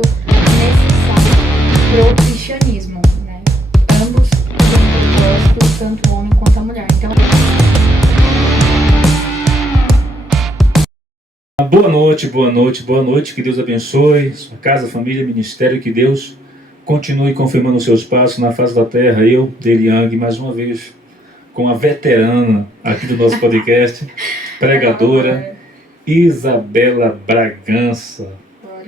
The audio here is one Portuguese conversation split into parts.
propósito necessário pro cristianismo, né? Ambos têm propósito, tanto o homem quanto a mulher. Então, boa noite, que Deus abençoe sua casa, família, ministério, que Deus continue confirmando os seus passos na face da terra. Eu, Dele Young, mais uma vez, com a veterana aqui do nosso podcast, pregadora Isabela Bragança.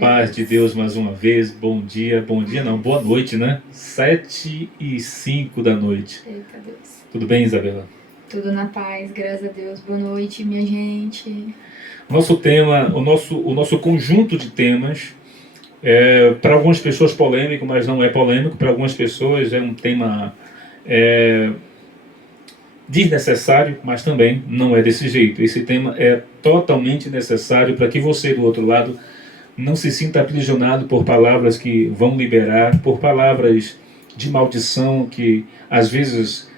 Paz de Deus mais uma vez, bom dia não, boa noite, né? 7h05 da noite. Eita Deus. Tudo bem, Isabela? Tudo na paz, graças a Deus. Boa noite, minha gente. Nosso tema, o nosso conjunto de temas, para algumas pessoas polêmico, mas não é polêmico. Para algumas pessoas é um tema desnecessário, mas também não é desse jeito. Esse tema é totalmente necessário para que você, do outro lado, não se sinta aprisionado por palavras que vão liberar, por palavras de maldição que às vezes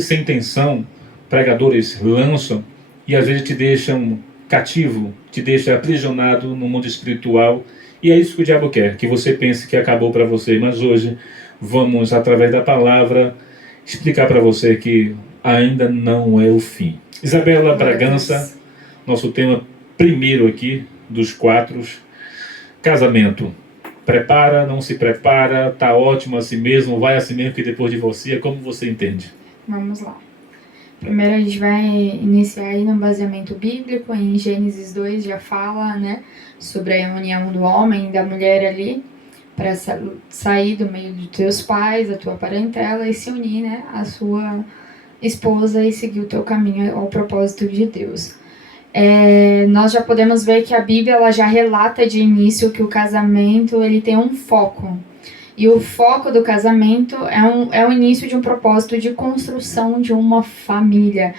sem intenção, pregadores lançam e às vezes te deixam cativo, te deixa aprisionado no mundo espiritual. E é isso que o diabo quer, que você pense que acabou para você. Mas hoje vamos, através da palavra, explicar para você que ainda não é o fim. Isabela Bragança, nosso tema primeiro aqui, dos 4, casamento. Prepara, não se prepara, tá ótimo assim mesmo, vai assim mesmo que depois de você, como você entende? Vamos lá. Primeiro a gente vai iniciar aí no baseamento bíblico, em Gênesis 2 já fala, né, sobre a união do homem e da mulher ali, para sair do meio dos teus pais, da tua parentela e se unir, né, à sua esposa e seguir o teu caminho ao propósito de Deus. Nós já podemos ver que a Bíblia ela já relata de início que o casamento ele tem um foco. E o foco do casamento é o início de um propósito de construção de uma família.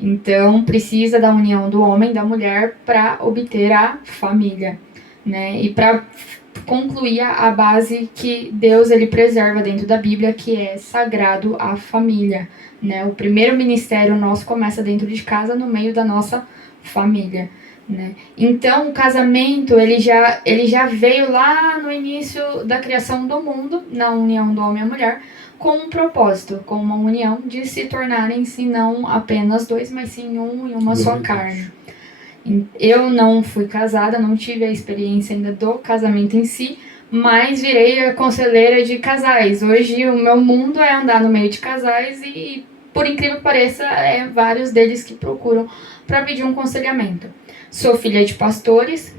Então, precisa da união do homem e da mulher para obter a família, né? E para concluir a base que Deus ele preserva dentro da Bíblia, que é sagrado a família, né? O primeiro ministério nosso começa dentro de casa, no meio da nossa família, né? Então o casamento ele já veio lá no início da criação do mundo, na união do homem e a mulher, com um propósito, com uma união de se tornarem se não apenas dois, mas sim um e uma só carne. Eu não fui casada, não tive a experiência ainda do casamento em si, mas virei a conselheira de casais. Hoje o meu mundo é andar no meio de casais e, por incrível que pareça, vários deles que procuram para pedir um aconselhamento. Sou filha de pastores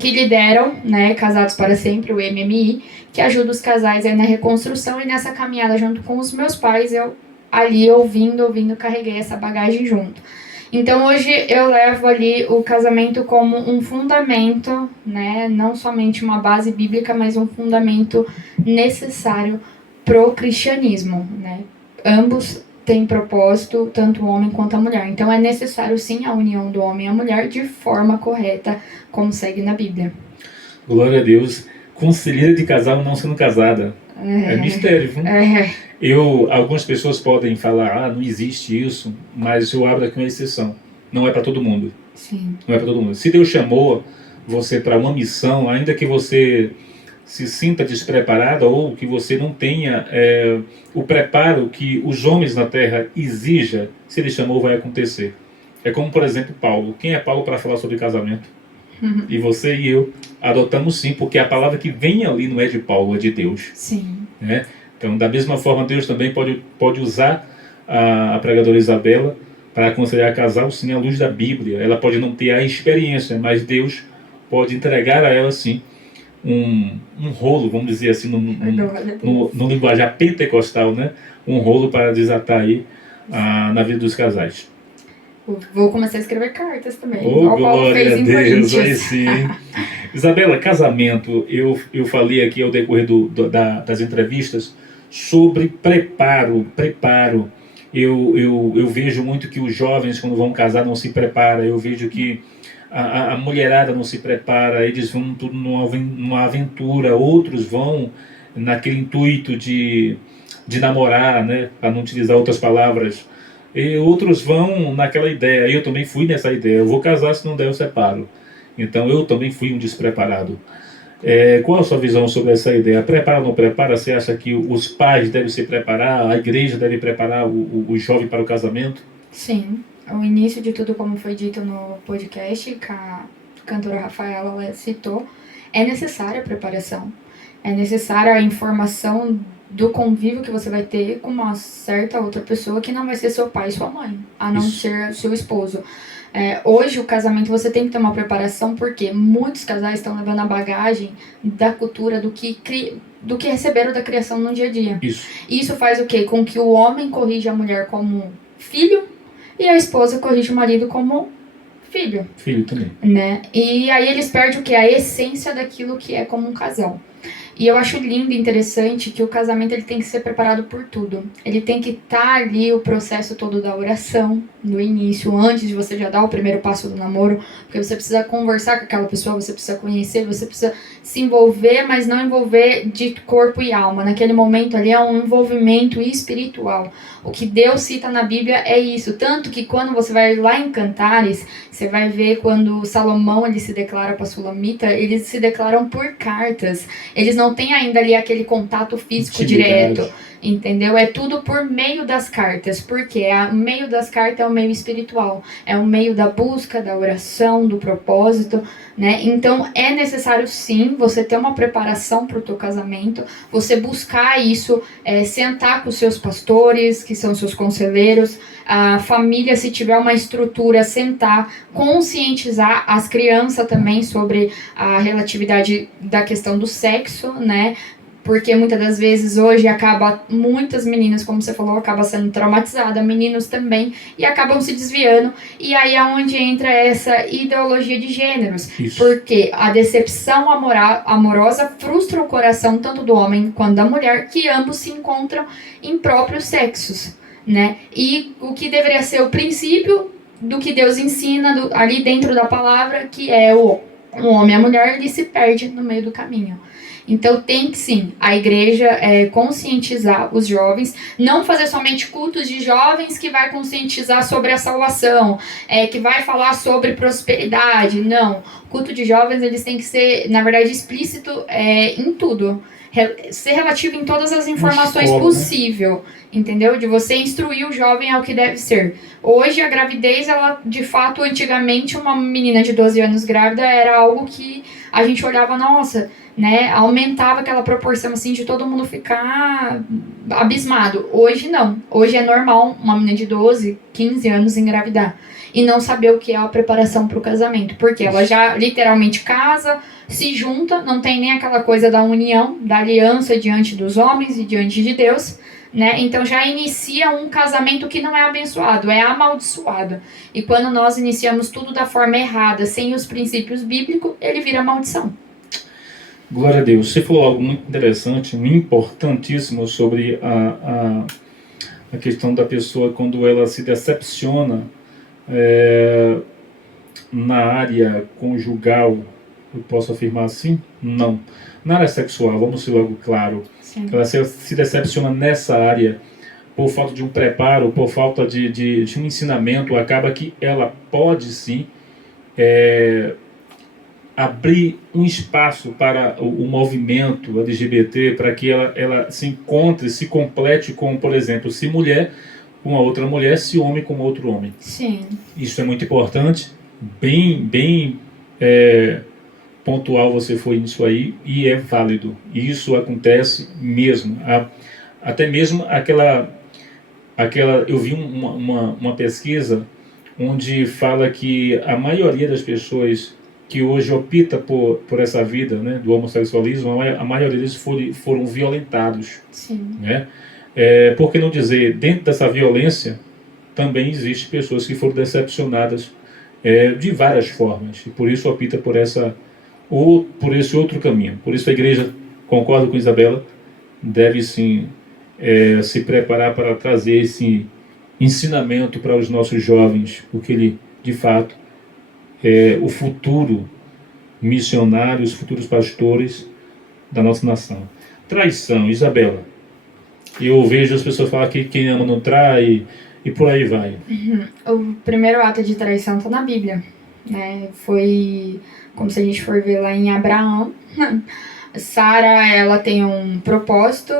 que lideram, né, Casados para Sempre, o MMI, que ajuda os casais aí na reconstrução, e nessa caminhada junto com os meus pais, eu ali ouvindo, carreguei essa bagagem junto. Então hoje eu levo ali o casamento como um fundamento, né, não somente uma base bíblica, mas um fundamento necessário pro cristianismo, né? Ambos têm propósito, tanto o homem quanto a mulher. Então é necessário sim a união do homem e a mulher de forma correta, como segue na Bíblia. Glória a Deus. Conselheira de casal não sendo casada. É mistério, viu? Algumas pessoas podem falar, não existe isso, mas eu abro aqui uma exceção. Não é para todo mundo. Sim. Não é para todo mundo. Se Deus chamou você para uma missão, ainda que você se sinta despreparada ou que você não tenha o preparo que os homens na terra exijam, se Ele chamou, vai acontecer. É como, por exemplo, Paulo. Quem é Paulo para falar sobre casamento? E você e eu adotamos sim, porque a palavra que vem ali não é de Paulo, é de Deus. Sim. Né? Então, da mesma forma, Deus também pode usar a pregadora Isabela para aconselhar casal, sim, à luz da Bíblia. Ela pode não ter a experiência, mas Deus pode entregar a ela, sim, um rolo, vamos dizer assim, no linguajar pentecostal, né? Um rolo para desatar aí na vida dos casais. Vou começar a escrever cartas também. Oh, glória a Deus, aí sim. Isabela, casamento, eu falei aqui ao decorrer das entrevistas sobre preparo. Eu vejo muito que os jovens, quando vão casar, não se preparam. Eu vejo que a mulherada não se prepara, eles vão tudo numa aventura, outros vão naquele intuito de namorar, né, para não utilizar outras palavras, e outros vão naquela ideia. Eu também fui nessa ideia, eu vou casar, se não der eu separo. Então eu também fui um despreparado. Qual a sua visão sobre essa ideia? Prepara ou não prepara? Você acha que os pais devem se preparar, a igreja deve preparar o jovem para o casamento? Sim, o início de tudo, como foi dito no podcast, que a cantora Rafaela ela citou, é necessária a preparação. É necessária a informação do convívio que você vai ter com uma certa outra pessoa que não vai ser seu pai e sua mãe, a não Isso. ser seu esposo. Hoje, o casamento, você tem que ter uma preparação, porque muitos casais estão levando a bagagem da cultura do que receberam da criação no dia a dia. Isso. E isso faz o quê? Com que o homem corrija a mulher como filho e a esposa corrige o marido como filho. Filho também. Né? E aí eles perdem o quê? A essência daquilo que é como um casal. E eu acho lindo e interessante que o casamento ele tem que ser preparado por tudo. Ele tem que estar ali o processo todo da oração, no início, antes de você já dar o primeiro passo do namoro, porque você precisa conversar com aquela pessoa, você precisa conhecer, você precisa se envolver, mas não envolver de corpo e alma. Naquele momento ali é um envolvimento espiritual. O que Deus cita na Bíblia é isso. Tanto que quando você vai lá em Cantares, você vai ver quando Salomão ele se declara para Sulamita, eles se declaram por cartas. Eles não têm ainda ali aquele contato físico direto, entendeu? É tudo por meio das cartas, porque o meio das cartas é o meio espiritual, é o meio da busca, da oração, do propósito, né? Então é necessário sim você ter uma preparação para o teu casamento, você buscar isso, sentar com os seus pastores, que são seus conselheiros, a família, se tiver uma estrutura, sentar, conscientizar as crianças também sobre a relatividade da questão do sexo, né? Porque muitas das vezes hoje muitas meninas, como você falou, acabam sendo traumatizadas, meninos também, e acabam se desviando. E aí é onde entra essa ideologia de gêneros. Isso. Porque a decepção amorosa frustra o coração tanto do homem quanto da mulher, que ambos se encontram em próprios sexos, né? E o que deveria ser o princípio do que Deus ensina ali dentro da palavra, que é o homem e a mulher, ele se perde no meio do caminho. Então tem que sim, a igreja conscientizar os jovens, não fazer somente cultos de jovens que vai conscientizar sobre a salvação, que vai falar sobre prosperidade, não. Culto de jovens eles têm que ser, na verdade, explícito em tudo. Ser relativo em todas as informações possível, entendeu? De você instruir o jovem ao que deve ser. Hoje a gravidez, ela, de fato, antigamente uma menina de 12 anos grávida era algo que a gente olhava, nossa, né, aumentava aquela proporção assim de todo mundo ficar abismado. Hoje não. Hoje é normal uma menina de 12, 15 anos engravidar e não saber o que é a preparação para o casamento, porque ela já literalmente casa, se junta, não tem nem aquela coisa da união, da aliança diante dos homens e diante de Deus, né? Então já inicia um casamento que não é abençoado, é amaldiçoado. E quando nós iniciamos tudo da forma errada, sem os princípios bíblicos, ele vira maldição. Glória a Deus. Você falou algo muito interessante, importantíssimo sobre a questão da pessoa quando ela se decepciona na área conjugal. Eu posso afirmar assim? Não. Na área sexual, vamos ser logo claro. Sim. Ela se decepciona nessa área por falta de um preparo, por falta de um ensinamento. Acaba que ela pode sim abrir um espaço para o movimento LGBT, para que ela se encontre, se complete com, por exemplo, se mulher com uma outra mulher, se homem com outro homem. Sim. Isso é muito importante, bem pontual você foi nisso aí, e é válido. Isso acontece mesmo. Até mesmo aquela eu vi uma pesquisa onde fala que a maioria das pessoas que hoje opta por essa vida, né, do homossexualismo, a maioria deles foram violentados. Sim. Né? Por que não dizer, dentro dessa violência, também existem pessoas que foram decepcionadas de várias formas, e por isso opta por esse outro caminho. Por isso a igreja, concordo com Isabela, deve sim se preparar para trazer esse ensinamento para os nossos jovens, porque ele, de fato, o futuro missionário, os futuros pastores da nossa nação. Traição, Isabela. Eu vejo as pessoas falar que quem ama não trai, e por aí vai. O primeiro ato de traição está na Bíblia, né? Foi como se a gente for ver lá em Abraão. Sara, ela tem um propósito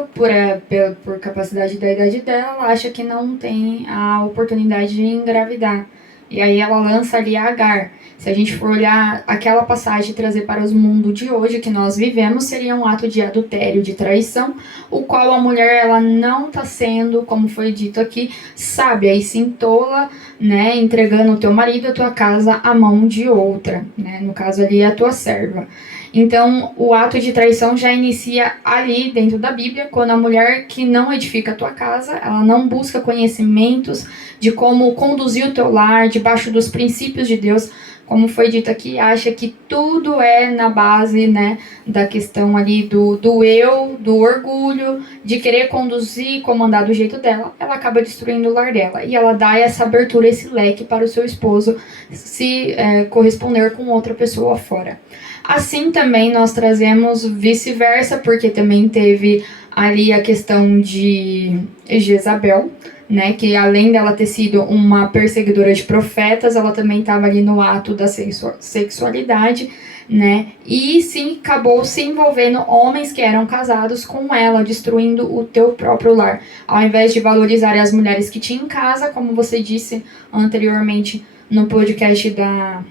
por capacidade da idade dela, ela acha que não tem a oportunidade de engravidar. E aí ela lança ali a Agar. Se a gente for olhar aquela passagem e trazer para o mundo de hoje que nós vivemos, seria um ato de adultério, de traição, o qual a mulher ela não está sendo, como foi dito aqui, sábia e se entola, né, entregando o teu marido, a tua casa à mão de outra, né, no caso ali a tua serva. Então, o ato de traição já inicia ali dentro da Bíblia, quando a mulher que não edifica a tua casa, ela não busca conhecimentos de como conduzir o teu lar, debaixo dos princípios de Deus, como foi dito aqui, acha que tudo é na base, né, da questão ali do eu, do orgulho, de querer conduzir, comandar do jeito dela, ela acaba destruindo o lar dela. E ela dá essa abertura, esse leque para o seu esposo se corresponder com outra pessoa fora. Assim também nós trazemos vice-versa, porque também teve ali a questão de Jezabel, né, que além dela ter sido uma perseguidora de profetas, ela também estava ali no ato da sexualidade, né, e sim acabou se envolvendo homens que eram casados com ela, destruindo o teu próprio lar. Ao invés de valorizar as mulheres que tinha em casa, como você disse anteriormente no podcast da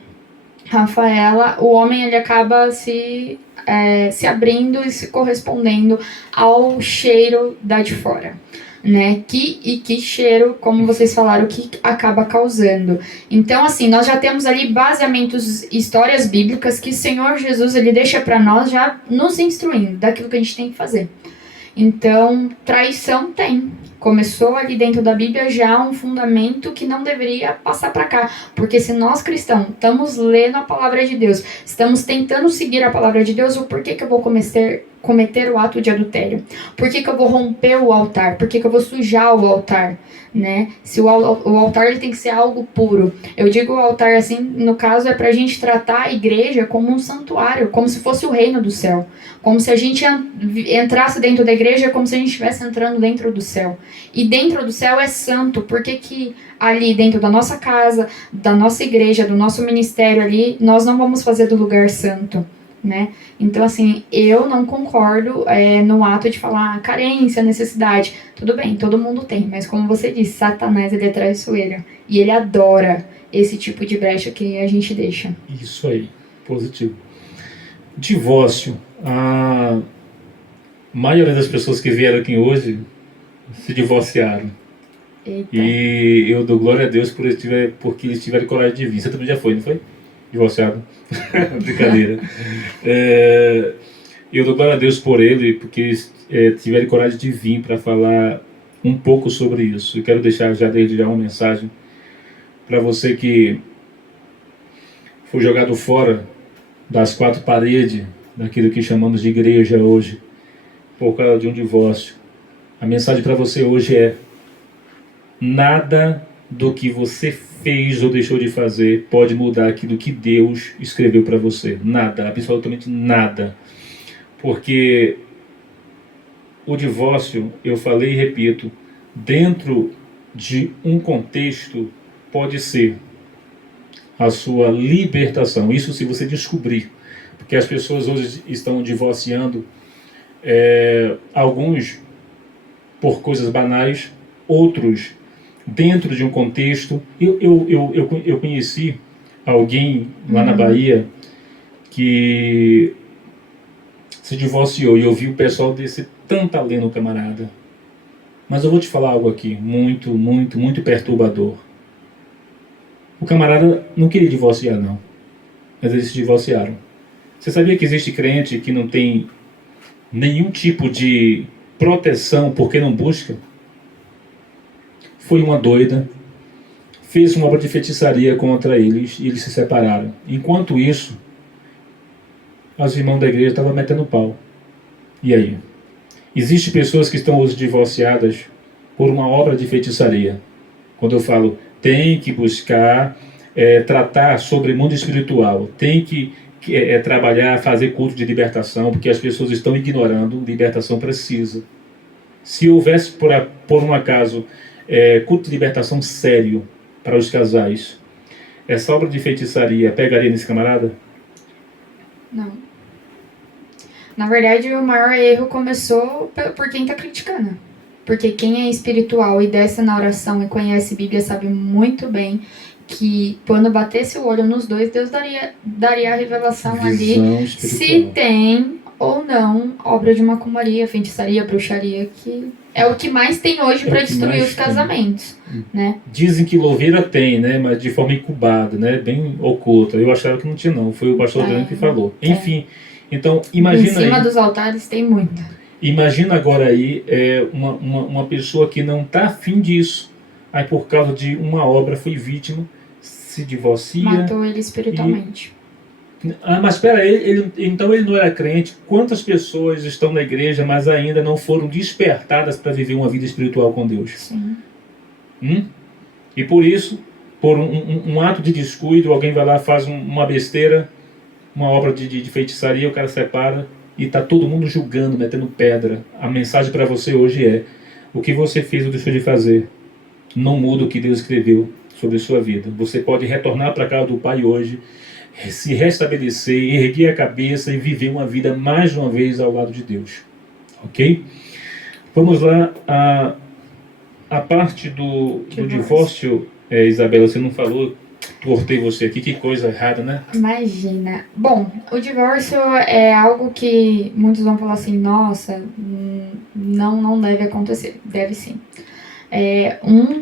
Rafaela, o homem ele acaba se abrindo e se correspondendo ao cheiro da de fora, né? Que cheiro, como vocês falaram, que acaba causando. Então, assim, nós já temos ali baseamentos, histórias bíblicas que o Senhor Jesus ele deixa para nós já nos instruindo daquilo que a gente tem que fazer. Então, traição tem. Começou ali dentro da Bíblia já um fundamento que não deveria passar para cá. Porque se nós cristãos estamos lendo a palavra de Deus, estamos tentando seguir a palavra de Deus, o porquê que eu vou cometer o ato de adultério? Por que eu vou romper o altar? Por que eu vou sujar o altar? Né? Se o altar ele tem que ser algo puro. Eu digo o altar assim, no caso, é para a gente tratar a igreja como um santuário, como se fosse o reino do céu. Como se a gente entrasse dentro da igreja como se a gente estivesse entrando dentro do céu. E dentro do céu é santo. Por que ali dentro da nossa casa, da nossa igreja, do nosso ministério ali, nós não vamos fazer do lugar santo? Né? Então, assim, eu não concordo no ato de falar carência, necessidade. Tudo bem, todo mundo tem, mas como você disse, Satanás ele é traiçoeiro. E ele adora esse tipo de brecha que a gente deixa. Isso aí, positivo. Divórcio. A maioria das pessoas que vieram aqui hoje se divorciaram. Eita. E eu dou glória a Deus porque eles tiveram coragem de vir. Você também já foi, não foi? Divorciado. Brincadeira. Eu dou glória a Deus por ele, porque eles tiveram coragem de vir para falar um pouco sobre isso. Eu quero deixar já desde já uma mensagem para você que foi jogado fora das quatro paredes daquilo que chamamos de igreja hoje, por causa de um divórcio. A mensagem para você hoje é: nada do que você fez ou deixou de fazer pode mudar aquilo que Deus escreveu para você. Nada, absolutamente nada. Porque o divórcio, eu falei e repito, dentro de um contexto pode ser a sua libertação. Isso se você descobrir. Porque as pessoas hoje estão divorciando, alguns por coisas banais, outros dentro de um contexto. Eu conheci alguém lá na Bahia que se divorciou e eu vi o pessoal descer tanta lenha no camarada. Mas eu vou te falar algo aqui, muito, muito, muito perturbador. O camarada não queria divorciar, não. Mas eles se divorciaram. Você sabia que existe crente que não tem nenhum tipo de proteção porque não busca? Foi uma doida, fez uma obra de feitiçaria contra eles e eles se separaram. Enquanto isso, os irmãos da igreja estavam metendo pau. E aí? Existem pessoas que estão hoje divorciadas por uma obra de feitiçaria. Quando eu falo, tem que buscar tratar sobre o mundo espiritual, tem que trabalhar, fazer culto de libertação, porque as pessoas estão ignorando, libertação precisa. Se houvesse, por um acaso, culto de libertação sério para os casais, essa obra de feitiçaria pegaria nesse camarada? Não. Na verdade, o maior erro começou por quem está criticando. Porque quem é espiritual e desce na oração e conhece a Bíblia sabe muito bem que quando batesse o olho nos dois, Deus daria a revelação ali se tem ou não obra de macumbaria, feitiçaria, bruxaria, que é o que mais tem hoje para destruir os casamentos, né? Dizem que louveira tem, né? Mas de forma incubada, né? Bem oculta. Eu achava que não tinha, não. Foi o pastor Adriano que falou. Enfim, então imagina em cima aí, dos altares tem muita. Imagina agora aí uma pessoa que não está afim disso, aí por causa de uma obra foi vítima, se divorcia. Matou ele espiritualmente. Mas espera, então ele não era crente. Quantas pessoas estão na igreja, mas ainda não foram despertadas para viver uma vida espiritual com Deus? Sim. E por isso, por um ato de descuido, alguém vai lá, faz uma besteira, uma obra de feitiçaria, o cara separa e está todo mundo julgando, metendo pedra. A mensagem para você hoje é: o que você fez ou deixou de fazer não muda o que Deus escreveu sobre a sua vida. Você pode retornar para a casa do Pai hoje, se restabelecer, erguer a cabeça e viver uma vida mais uma vez ao lado de Deus. Ok? Vamos lá, a parte do divórcio, Isabela, você não falou, cortei você aqui, que coisa errada, né? Imagina. Bom, o divórcio é algo que muitos vão falar assim, nossa, não deve acontecer. Deve sim.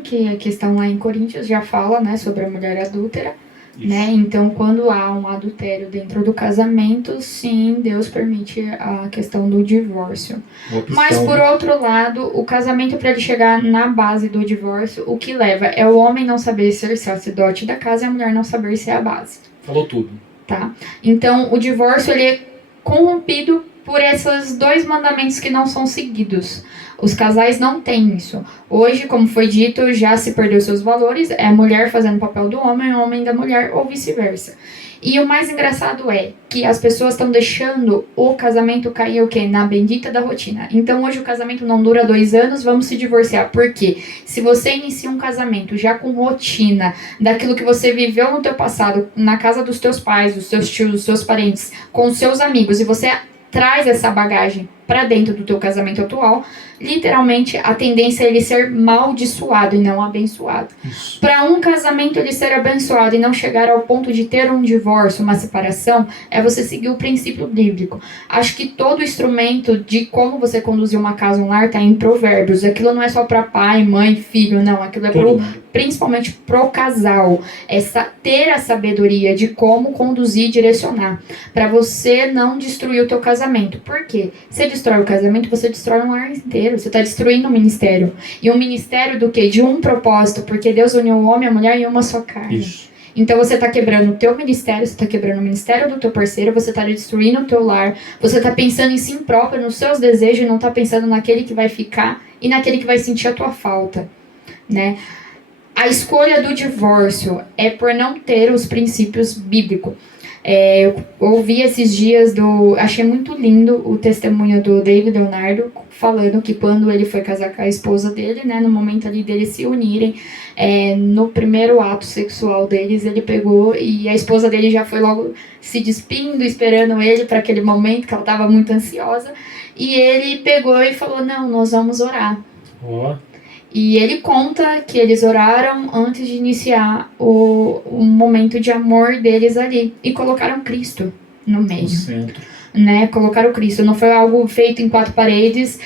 Que a questão lá em Coríntios já fala, né, sobre a mulher adúltera. Né? Então, quando há um adultério dentro do casamento, sim, Deus permite a questão do divórcio. Mas, por outro lado, o casamento, para ele chegar na base do divórcio, o que leva é o homem não saber ser sacerdote da casa e a mulher não saber ser a base. Falou tudo. Tá? Então, o divórcio ele é corrompido por esses dois mandamentos que não são seguidos. Os casais não têm isso. Hoje, como foi dito, já se perdeu seus valores. É a mulher fazendo o papel do homem, o homem da mulher, ou vice-versa. E o mais engraçado é que as pessoas estão deixando o casamento cair o quê? Na bendita da rotina. Então, hoje o casamento não dura 2 anos, vamos se divorciar. Por quê? Se você inicia um casamento já com rotina, daquilo que você viveu no teu passado, na casa dos teus pais, dos seus tios, dos seus parentes, com os seus amigos, e você traz essa bagagem para dentro do teu casamento atual, literalmente a tendência é ele ser maldiçoado e não abençoado. Para um casamento ele ser abençoado e não chegar ao ponto de ter um divórcio, uma separação, é você seguir o princípio bíblico. Acho que todo instrumento de como você conduzir uma casa, um lar, está em Provérbios. Aquilo não é só para pai, mãe, filho, não. Aquilo é principalmente pro casal. Ter a sabedoria de como conduzir e direcionar. Para você não destruir o teu casamento. Por quê? Você destrói o casamento, você destrói um lar inteiro. Você está destruindo o ministério. E um ministério do quê? De um propósito. Porque Deus uniu o homem e a mulher em uma só carne. Isso. Então você está quebrando o teu ministério, você está quebrando o ministério do teu parceiro, você está destruindo o teu lar, você está pensando em si próprio, nos seus desejos e não está pensando naquele que vai ficar e naquele que vai sentir a tua falta, né? A escolha do divórcio é por não ter os princípios bíblicos. Eu ouvi esses dias achei muito lindo o testemunho do David Leonardo falando que quando ele foi casar com a esposa dele, né, no momento ali deles se unirem, no primeiro ato sexual deles, ele pegou e a esposa dele já foi logo se despindo, esperando ele para aquele momento, que ela estava muito ansiosa, e ele pegou e falou, não, nós vamos orar. E ele conta que eles oraram antes de iniciar o momento de amor deles ali. E colocaram Cristo no meio. Né? Colocaram Cristo. Não foi algo feito em 4 paredes,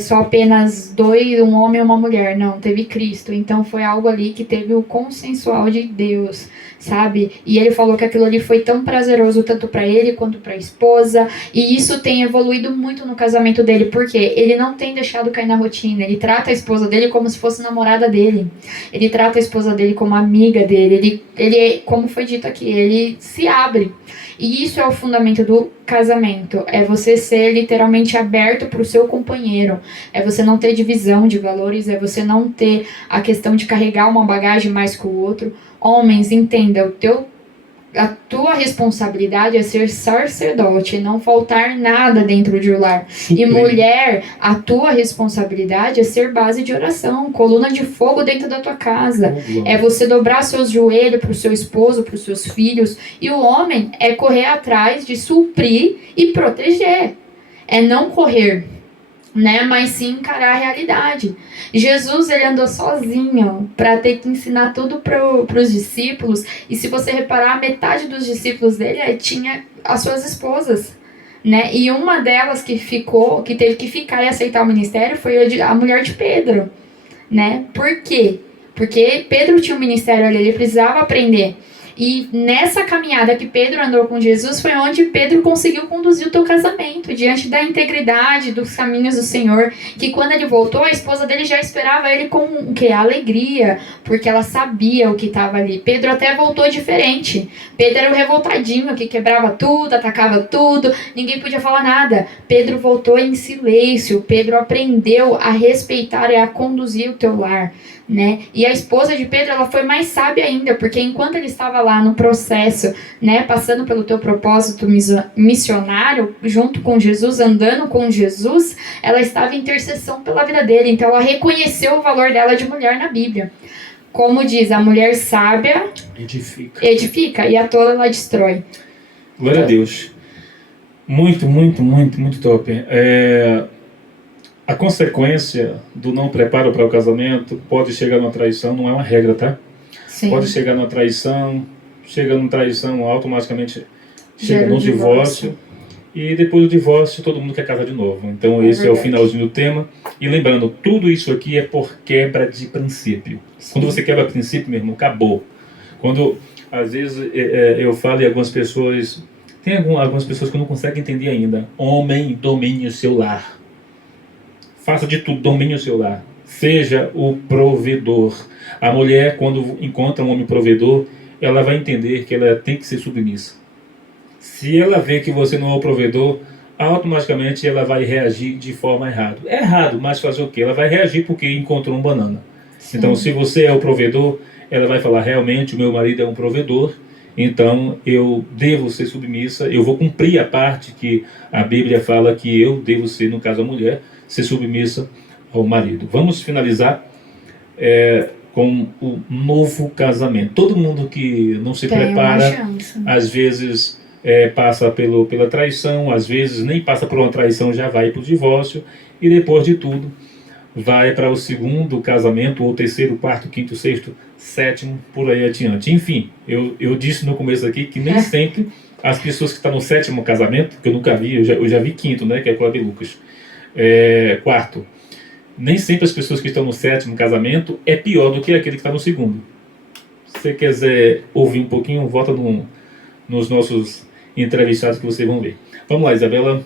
só apenas um homem e uma mulher. Não, teve Cristo. Então foi algo ali que teve o consensual de Deus, sabe? E ele falou que aquilo ali foi tão prazeroso tanto para ele quanto para a esposa. E isso tem evoluído muito no casamento dele, porque ele não tem deixado cair na rotina. Ele trata a esposa dele como se fosse namorada dele. Ele trata a esposa dele como amiga dele. Ele, como foi dito aqui, ele se abre. E isso é o fundamento do casamento. É você ser literalmente aberto para o seu companheiro. É você não ter divisão de valores. É você não ter a questão de carregar uma bagagem mais que o outro. Homens, entenda, o teu A tua responsabilidade é ser sacerdote, não faltar nada dentro de um lar. E mulher, a tua responsabilidade é ser base de oração, coluna de fogo dentro da tua casa. É você dobrar seus joelhos para o seu esposo, para os seus filhos. E o homem é correr atrás de suprir e proteger. É não correr, né, mas sim encarar a realidade. Jesus, ele andou sozinho para ter que ensinar tudo para os discípulos, e se você reparar, metade dos discípulos dele tinha as suas esposas, né, e uma delas que teve que ficar e aceitar o ministério foi a mulher de Pedro, né, por quê? Porque Pedro tinha um ministério ali, ele precisava aprender. E nessa caminhada que Pedro andou com Jesus foi onde Pedro conseguiu conduzir o teu casamento, diante da integridade dos caminhos do Senhor, que quando ele voltou, a esposa dele já esperava ele com o quê? Alegria, porque ela sabia o que estava ali. Pedro até voltou diferente. Pedro era o revoltadinho, que quebrava tudo, atacava tudo, ninguém podia falar nada. Pedro voltou em silêncio, Pedro aprendeu a respeitar e a conduzir o teu lar, né? E a esposa de Pedro, ela foi mais sábia ainda, porque enquanto ele estava lá no processo, né, passando pelo teu propósito missionário, junto com Jesus, andando com Jesus, ela estava em intercessão pela vida dele, então ela reconheceu o valor dela de mulher na Bíblia. Como diz, a mulher sábia edifica e a tola ela destrói. Glória a Deus. Muito, muito, muito, muito top. A consequência do não preparo para o casamento pode chegar numa traição, não é uma regra, tá? Sim. Pode chegar numa traição, chega numa traição, automaticamente chega no divórcio. E depois do divórcio, todo mundo quer casar de novo. Então esse é o finalzinho do tema. E lembrando, tudo isso aqui é por quebra de princípio. Sim. Quando você quebra princípio, meu irmão, acabou. Quando, às vezes, eu falo e algumas pessoas... Tem algumas pessoas que não conseguem entender ainda. Homem, domine o seu lar. Faça de tudo, domine o seu lar. Seja o provedor. A mulher, quando encontra um homem provedor, ela vai entender que ela tem que ser submissa. Se ela vê que você não é o provedor, automaticamente ela vai reagir de forma errada. É errado, mas fazer o quê? Ela vai reagir porque encontrou um banana. Sim. Então, se você é o provedor, ela vai falar, realmente, o meu marido é um provedor, então eu devo ser submissa, eu vou cumprir a parte que a Bíblia fala que eu devo ser, no caso a mulher, ser submissa ao marido. Vamos finalizar com o novo casamento. Todo mundo que não se prepara, às vezes passa pela traição, às vezes nem passa por uma traição, já vai para o divórcio, e depois de tudo vai para o segundo casamento, ou terceiro, quarto, quinto, sexto, sétimo, por aí adiante. Enfim, eu disse no começo aqui que nem sempre as pessoas que estão no sétimo casamento, que eu nunca vi, eu já vi quinto, né, que é Cláudio Lucas, quarto, nem sempre as pessoas que estão no sétimo casamento é pior do que aquele que está no segundo. Se você quiser ouvir um pouquinho, volta nos nossos entrevistados que vocês vão ver. Vamos lá, Isabela,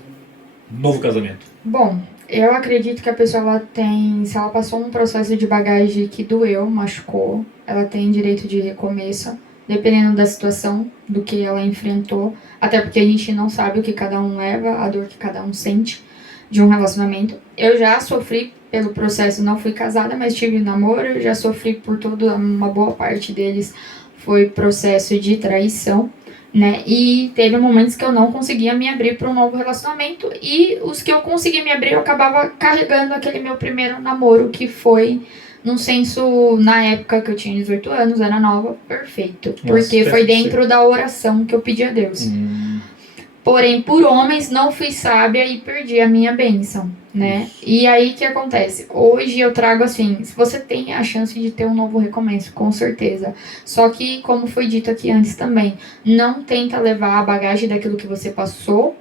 novo casamento. Bom, eu acredito que a pessoa ela tem, se ela passou um processo de bagagem que doeu, machucou, ela tem direito de recomeço, dependendo da situação, do que ela enfrentou, até porque a gente não sabe o que cada um leva, a dor que cada um sente de um relacionamento. Eu já sofri pelo processo, não fui casada, mas tive namoro, eu já sofri por toda uma boa parte deles, foi processo de traição, né? E teve momentos que eu não conseguia me abrir para um novo relacionamento, e os que eu conseguia me abrir, eu acabava carregando aquele meu primeiro namoro, que foi num senso, na época que eu tinha 18 anos, era nova, perfeito, porque foi dentro da oração que eu pedi a Deus. Porém, por homens, não fui sábia e perdi a minha bênção, né? E aí, o que acontece? Hoje eu trago assim, se você tem a chance de ter um novo recomeço, com certeza. Só que, como foi dito aqui antes também, não tenta levar a bagagem daquilo que você passou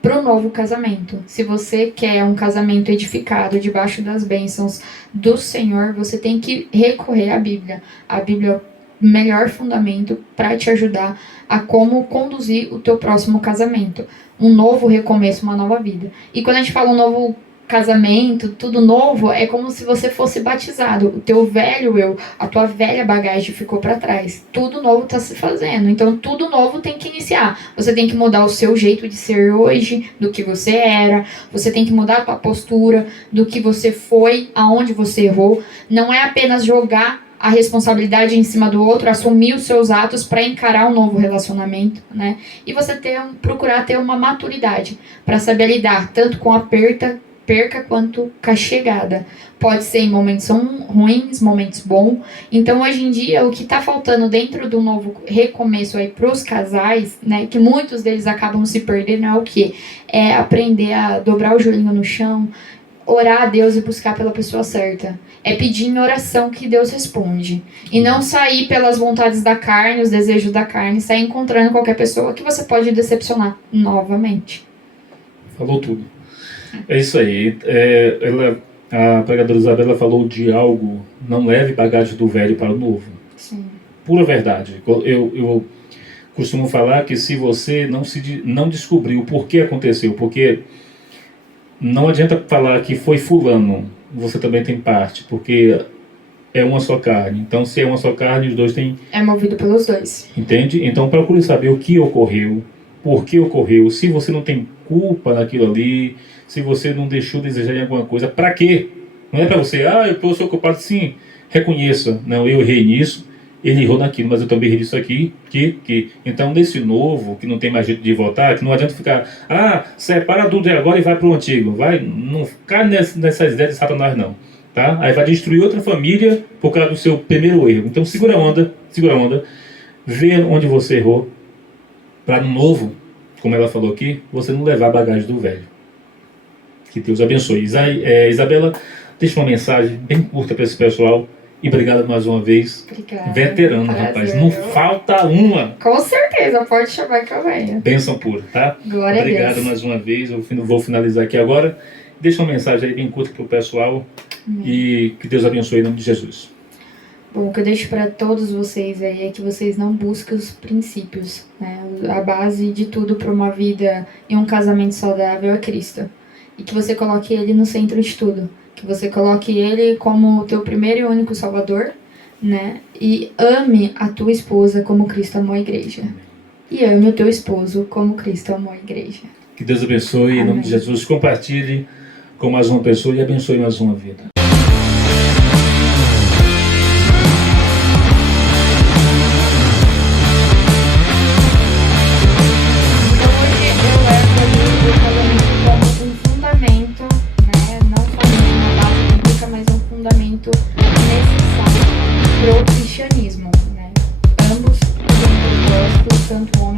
para o novo casamento. Se você quer um casamento edificado debaixo das bênçãos do Senhor, você tem que recorrer à Bíblia. A Bíblia é o melhor fundamento para te ajudar a como conduzir o teu próximo casamento. Um novo recomeço, uma nova vida. E quando a gente fala um novo casamento, tudo novo, é como se você fosse batizado. O teu velho eu, a tua velha bagagem ficou para trás. Tudo novo está se fazendo. Então, tudo novo tem que iniciar. Você tem que mudar o seu jeito de ser hoje, do que você era. Você tem que mudar a tua postura, do que você foi, aonde você errou. Não é apenas jogar a responsabilidade em cima do outro, assumir os seus atos para encarar um novo relacionamento, né? E você procurar ter uma maturidade para saber lidar tanto com a perca quanto com a chegada. Pode ser em momentos ruins, momentos bons. Então, hoje em dia, o que está faltando dentro do novo recomeço aí para os casais, né, que muitos deles acabam se perdendo, é o quê? É aprender a dobrar o joelhinho no chão, orar a Deus e buscar pela pessoa certa. É pedir em oração que Deus responde. E não sair pelas vontades da carne, os desejos da carne, sair encontrando qualquer pessoa que você pode decepcionar novamente. Falou tudo. É isso aí. A pregadora Isabela falou de algo, não leve bagagem do velho para o novo. Sim. Pura verdade. Eu costumo falar que se você não descobriu o porquê aconteceu, porque não adianta falar que foi fulano, você também tem parte, porque é uma só carne. Então, se é uma só carne, os dois têm... É movido pelos dois. Entende? Então, procure saber o que ocorreu, por que ocorreu, se você não tem culpa naquilo ali, se você não deixou desejar em alguma coisa, para quê? Não é para você, eu sou culpado, sim, reconheça, não, eu errei nisso, ele errou naquilo, mas eu também errei nisso aqui, então nesse novo, que não tem mais jeito de voltar, que não adianta ficar, separa tudo agora e vai para o antigo, não cai nessas ideias de Satanás não, tá? Aí vai destruir outra família por causa do seu primeiro erro, então segura a onda, vê onde você errou, para no novo, como ela falou aqui, você não levar a bagagem do velho. Que Deus abençoe. Isabela, deixa uma mensagem bem curta para esse pessoal. E obrigado mais uma vez. Obrigada. Veterano, Prazer. Rapaz. Não falta uma. Com certeza, pode chamar que eu venho. Bênção pura, tá? Glória obrigado a Deus. mais uma vez. Eu vou finalizar aqui agora. Deixa uma mensagem aí bem curta para o pessoal. Amém. E que Deus abençoe em nome de Jesus. Bom, o que eu deixo para todos vocês aí é que vocês não busquem os princípios, né? A base de tudo para uma vida e um casamento saudável é Cristo. E que você coloque Ele no centro de tudo. Que você coloque Ele como o teu primeiro e único Salvador, né? E ame a tua esposa como Cristo amou a igreja. E ame o teu esposo como Cristo amou a igreja. Que Deus abençoe em nome de Jesus. Compartilhe com mais uma pessoa e abençoe mais uma vida. Necessário para o cristianismo, né? Ambos têm propósitos, tanto o homem